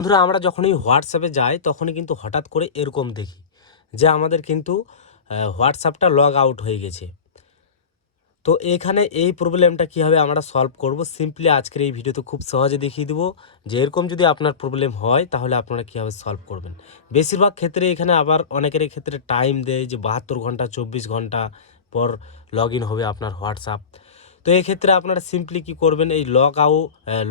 বন্ধুরা আমরা যখনই হোয়াটসঅ্যাপে যাই তখনই কিন্তু হঠাৎ করে এরকম দেখি যে আমাদের কিন্তু হোয়াটসঅ্যাপটা লগ আউট হয়ে গেছে। তো এখানে এই প্রবলেমটা কীভাবে আমরা সলভ করব সিম্পলি আজকের এই ভিডিওতে খুব সহজে দেখিয়ে দেবো যে এরকম যদি আপনার প্রবলেম হয় তাহলে আপনারা কীভাবে সলভ করবেন। বেশিরভাগ ক্ষেত্রে এখানে আবার অনেকের ক্ষেত্রে টাইম দেয় যে 72 ঘন্টা 24 ঘন্টা পর লগ ইন হবে আপনার হোয়াটসঅ্যাপ। তো এই ক্ষেত্রে আপনারা সিম্পলি কী করবেন, এই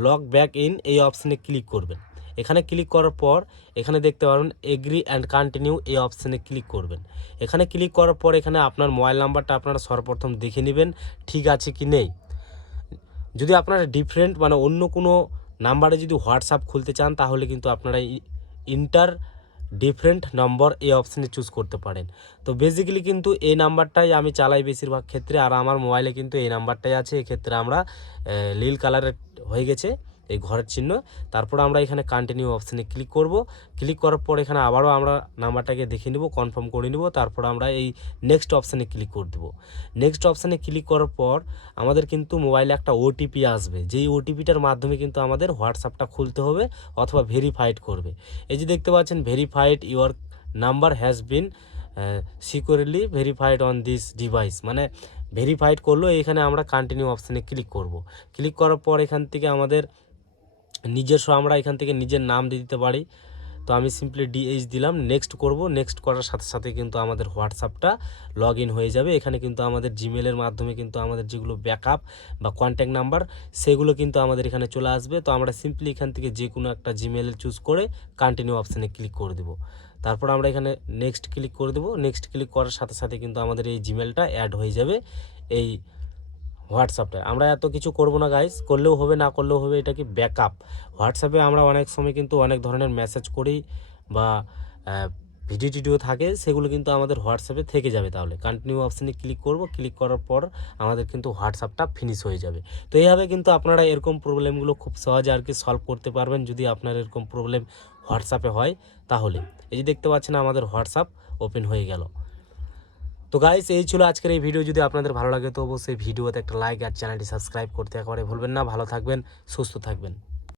লগ ব্যাক ইন এই অপশানে ক্লিক করবেন। এখানে ক্লিক করার পর এখানে দেখতে পারবেন এগ্রি অ্যান্ড কন্টিনিউ এই অপশানে ক্লিক করবেন। এখানে ক্লিক করার পর এখানে আপনার মোবাইল নাম্বারটা আপনারা সর্বপ্রথম দেখে নেবেন ঠিক আছে কি নেই। যদি আপনারা ডিফারেন্ট মানে অন্য কোনো নাম্বারে যদি হোয়াটসঅ্যাপ খুলতে চান তাহলে কিন্তু আপনারা ইন্টার ডিফারেন্ট নম্বর এই অপশানে চুজ করতে পারেন। তো বেসিক্যালি কিন্তু এই নাম্বারটাই আমি চালাই বেশিরভাগ ক্ষেত্রে, আর আমার মোবাইলে কিন্তু এই নাম্বারটাই আছে। এক্ষেত্রে আমরা নীল কালারের হয়ে গেছে এই ঘরের চিহ্ন। তারপর আমরা এখানে কন্টিনিউ অপশানে ক্লিক করব। ক্লিক করার পর এখানে আবারও আমরা নাম্বারটাকে দেখে নেব, কনফার্ম করে নেব। তারপর আমরা এই নেক্সট অপশানে ক্লিক করে দেবো। নেক্সট অপশানে ক্লিক করার পর আমাদের কিন্তু মোবাইলে একটা ওটিপি আসবে, যেই ওটিপিটার মাধ্যমে কিন্তু আমাদের হোয়াটসঅ্যাপটা খুলতে হবে অথবা ভেরিফাইড করবে। এই যে দেখতে পাচ্ছেন verified your number has been securely verified on this device, মানে ভেরিফাইড করলো। এখানে আমরা কন্টিনিউ অপশানে ক্লিক করব। ক্লিক করার পর এখান থেকে আমাদের নিজস্ব আমরা এখান থেকে নিজের নাম দিয়ে দিতে পারি। তো আমি সিম্পলি ডিএইচ দিলাম, নেক্সট করব। নেক্সট করার সাথে সাথে কিন্তু আমাদের হোয়াটসঅ্যাপটা লগ ইন হয়ে যাবে। এখানে কিন্তু আমাদের জিমেলের মাধ্যমে কিন্তু আমাদের যেগুলো ব্যাকআপ বা কন্ট্যাক্ট নাম্বার সেগুলো কিন্তু আমাদের এখানে চলে আসবে। তো আমরা সিম্পলি এখান থেকে যে কোনো একটা জিমেল চুজ করে কন্টিনিউ অপশানে ক্লিক করে দেবো। তারপর আমরা এখানে নেক্সট ক্লিক করে দেবো। নেক্সট ক্লিক করার সাথে সাথে কিন্তু আমাদের এই জিমেলটা অ্যাড হয়ে যাবে এই হোয়াটসঅ্যাপটা। আমরা এত কিছু করব না গাইস, করলেও হবে না করলেও হবে, এটা কি ব্যাকআপ। হোয়াটসঅ্যাপে আমরা অনেক সময় কিন্তু অনেক ধরনের মেসেজ করি বা ভিডিও থাকে, সেগুলো কিন্তু আমাদের হোয়াটসঅ্যাপে থেকে যাবে। তাহলে কন্টিনিউ অপশানে ক্লিক করব। ক্লিক করার পর আমাদের কিন্তু হোয়াটসঅ্যাপটা ফিনিশ হয়ে যাবে। তো এইভাবে কিন্তু আপনারা এরকম প্রবলেমগুলো খুব সহজে আর কি সলভ করতে পারবেন যদি আপনার এরকম প্রবলেম হোয়াটসঅ্যাপে হয়। তাহলে এই যে দেখতে পাচ্ছেন আমাদের হোয়াটসঅ্যাপ ওপেন হয়ে গেল। তো গাইস এই ছিল আজকের এই ভিডিও। যদি আপনাদের ভালো লাগে তো অবশ্যই ভিডিওতে একটা লাইক আর চ্যানেলটি সাবস্ক্রাইব করতে একেবারে ভুলবেন না। ভালো থাকবেন, সুস্থ থাকবেন।